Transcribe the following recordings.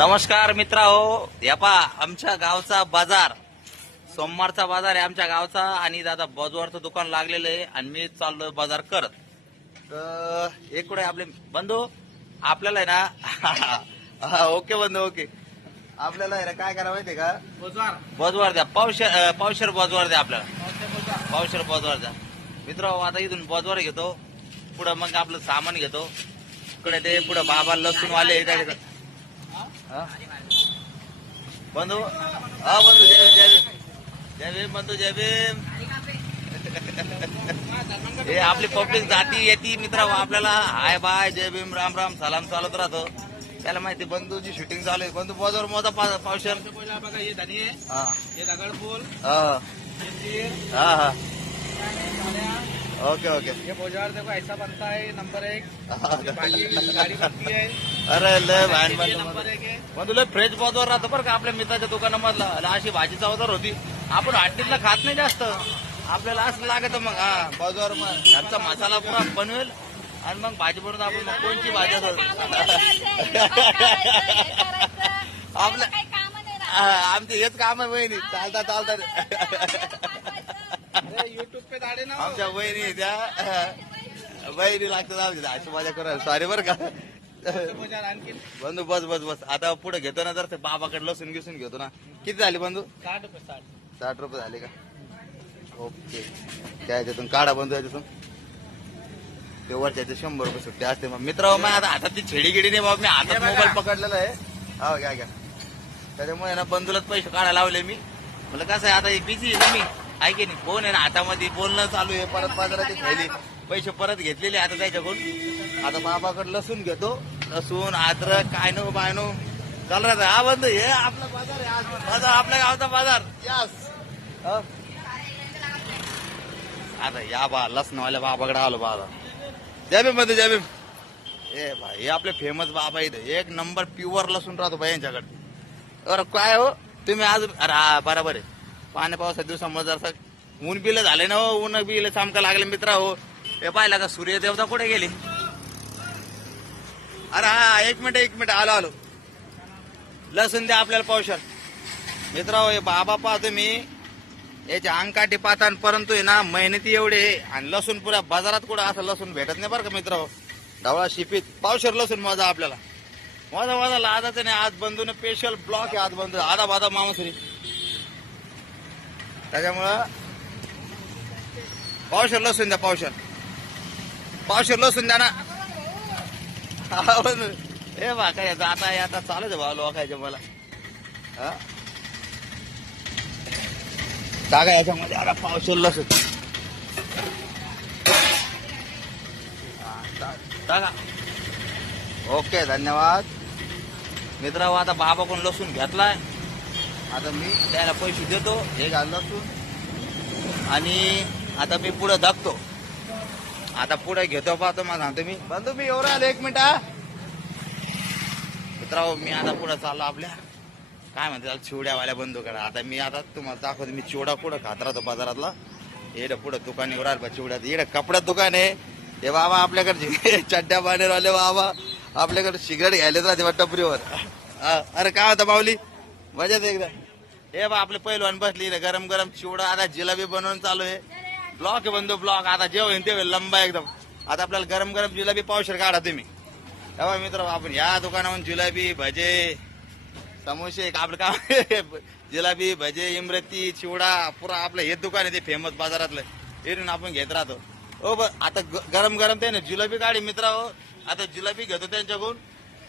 नमस्कार मित्रा हो या पा आमच्या गावचा बाजार. सोमवारचा बाजार आहे आमच्या गावचा आणि दादा बजवारचं दुकान लागलेलं आहे आणि मी चाललोय बाजार करत. तर एक कुठे आपले बंधू आपल्याला आहे ना ओके बंधू ओके. आपल्याला आहे ना काय करा माहितीये का? बजवार. द्या. पावशेर पावशेर बजवार द्या आपल्याला. पावशेर बजवार. द्या. मित्र आता इथून बजवार घेतो. पुढं मग आपलं सामान घेतो. इकडे ते पुढं बाबा लसूण वाले हा? बंधू हा बंधू जय भीम, जय भीम जय भीम बंधू जय भीम हे आपली पब्लिक जाती येते मित्र आपल्याला हाय बाय जय भीम राम राम सलाम चालत राहतो. त्याला माहिती बंधूची शूटिंग चालू आहे. बंधू बजावर मोजा पा- पावशेर. पहिला बघा हे धनी हा. हे दगडफूल हा हे. हा हा ओके ओके ये बाजार देखो ऐसा बनता है नंबर एक। गाड़ी बनती है। अरे लय ये नंबर एक बंधू लय फ्रेश बजावर राहतो बरं का? आपल्या मित्राच्या दुकानामधला आणि अशी भाजी चवदार होती. आपण हट्टीतला खात नाही जास्त. आपल्याला असं लागत मग हा. बाजूवर मग. घरचा मसाला पुरा बनवेल आणि मग भाजी बनवून आपण मग कोणची भाजी आपलं आमचे हेच काम आहे वहिनी. चालता चालता अरे यूट्यूब पे डाले ना आमच्या वहिनी त्या. वहिनी लागतात आमच्या. अशी मजा करायला सॉरी बरं का. बंधू बस बस बस. आता पुढे घेतो ना तर ते बाबाकडे लसूण गिसून घेतो ना. किती झाली बंधू? साठ रुपये साठ. साठ रुपये झाले का? ओके. त्या ह्याच्यातून काढा बंधू याच्यातून ते वरच्या शंभर रुपये सुट्टी असते. मग मित्र मग आता हातात ती छेडी गिडी नाही बाबा. मी हातात हे बघा. मोबाईल पकडलेला आहे. हो घ्या घ्या. त्याच्यामुळे ना बंधूलाच पैसे काढायला लावले मी. म्हणलं कसं आहे आता बिझी आहे मी. आहे की नाही? फोन आहे ना? हातामध्ये बोलणं चालू आहे परत बाजारात खायली पैसे परत घेतलेले आता त्याच्याकडून. आता बाबाकडे लसूण घेतो. लसूण अद्रक काय नो बाय नो चाल हा बंद हे आपला बाजार आहे बाजार आपल्या गावचा बाजार. यास आता या बा लसणवाल्या बाबाकडे आलो बाजार जय भीममध्ये जय भीम ए भाई हे आपले फेमस बाबा इथे एक नंबर प्युअर लसूण राहतो भाई यांच्याकडे. अरे काय हो? तुम्ही आज अरे हा बरोबर आहे. पाण्या पावसाच्या दिवसामध्ये जरसं ऊन बिल झाले ना हो ऊन बिल चमका लागले मित्र हो. हे पाहिला का सूर्यदेवता कुठे गेले? अरे हा एक मिनिट एक मिनिट आलो आलो. लसूण द्या आपल्याला पावशाल मित्रा हो हे बाबा पाहतो मी. याचे अंगकाठी पाहतात परंतु आहे ना मेहनती एवढे आणि लसूण पुऱ्या बाजारात कुठं असं लसूण भेटत नाही बरं का मित्र हो. ढवळा शिपीत. पावशर लसूण मजा आपल्याला. वाजा माझा लादाचं नाही. आज बंधून स्पेशल ब्लॉक आहे आज बंधू आधा बाधा मामासरी. त्याच्यामुळं पावशर लसून द्या पावशर. पावशर लसूण द्या ना. हे बाका याचा बा काय आता आता चालूच भाव लोकायचे मला. हा? टाका याच्यामध्ये आता पावशर लसूण. टाका ओके धन्यवाद. मित्रांनो आता बाबाकडून लसूण घेतलाय. आता मी त्याला पैसे देतो हे घाल असतो आणि आता मी पुढे दाखतो. आता पुढे घेतो पाहतो मला सांगतो मी. बंधू मी एवढं आलो एक मिनिट मित्रांनो मी आता पुढे चाललो आपल्या. काय म्हणते चिवड्यावाल्या बंधूकडे. आता मी आता तुम्हाला दाखवतो मी चिवडा पुढं खात राहतो बाजारातला. येडं पुढं दुकान एवढा आलं बा चिवड्यात. येडं कपड्यात दुकान आहे. हे बाबा आपल्याकडे चड्ड्या बांधेरवाले बाबा आपल्याकडे सिगरेट घ्यायला राहते टपरीवर. अरे काय होता माऊली? मजाच एकदा हे बा आपले पैलवान बसली इथं गरम गरम चिवडा आता जिलेबी बनवून चालू आहे. ब्लॉक आहे बंधू ब्लॉक आता जे होईल ते होईल लंबा एकदम. आता आपल्याला गरम गरम जिलेबी पावशेर काढा तुम्ही. तेव्हा मित्र आपण या दुकानावरून जिलेबी भजे समोसे आपलं काम जिलेबी भजे इमरती चिवडा पुरा आपलं हे दुकान आहे ते फेमस बाजारातलं. इथून आपण घेत राहतो. हो ब आता गरम गरम ते ना जिलेबी काढी मित्र हो. आता जिलेबी घेतो त्यांच्याकडून.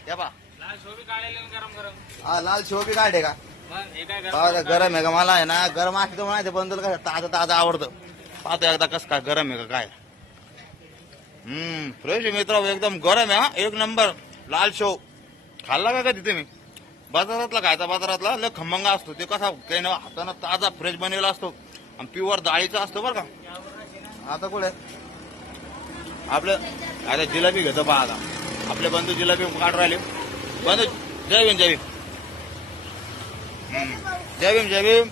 हे बा. लाल शोभी काढलेले ना गरम गरम. हा लाल शिवबी काढे का? गरम आहे का? मला आहे ना गरम असतं तर माहिती बंद कसं ताजं ताजं आवडतं. पाहतो एकदा कसं काय गरम आहे का काय. हम्म फ्रेश मित्र एकदम गरम आहे हा. एक नंबर लाल शो खाल्ला का कधी तुम्ही? बाजारातला खायचा बाजारातला लय खमंग असतो. ते कसा काही ना हातानं ताजा फ्रेश बनवलेला असतो. आणि प्युअर डाळीचा असतो बरं का. आता कुठे? आपलं आता जिलेबी घेतो पहा आता. आपले बंधू जिलेबी काढ राहिले. बंधू जय भीम जय भीम जय भीम जय भीम.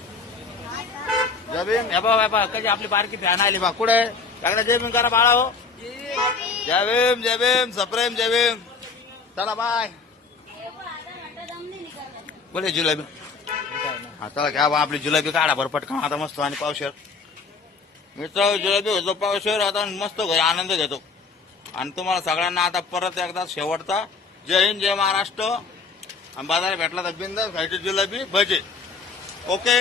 जय भीम. हे बा बा कधी आपली बारकी फॅन आली बा कुठे सगळ्या जय भीम करा बाळा हो. जय भीम जय भीम. सप्रेम जय भीम. चला बाय. बोले जिलेबी. हा चला घ्या बा आपली जिलेबी काढा बरं पटकन. आता मस्त आणि पावशेर. मित्र जुलाबी होतो पावशेर. आता मस्त घरी आनंद घेतो. आणि तुम्हाला सगळ्यांना आता परत एकदा शेवटचा. जय हिंद जय महाराष्ट्र. आणि बाजारात भेटला तर बिंदास खायची जिलेबी भजे. ओके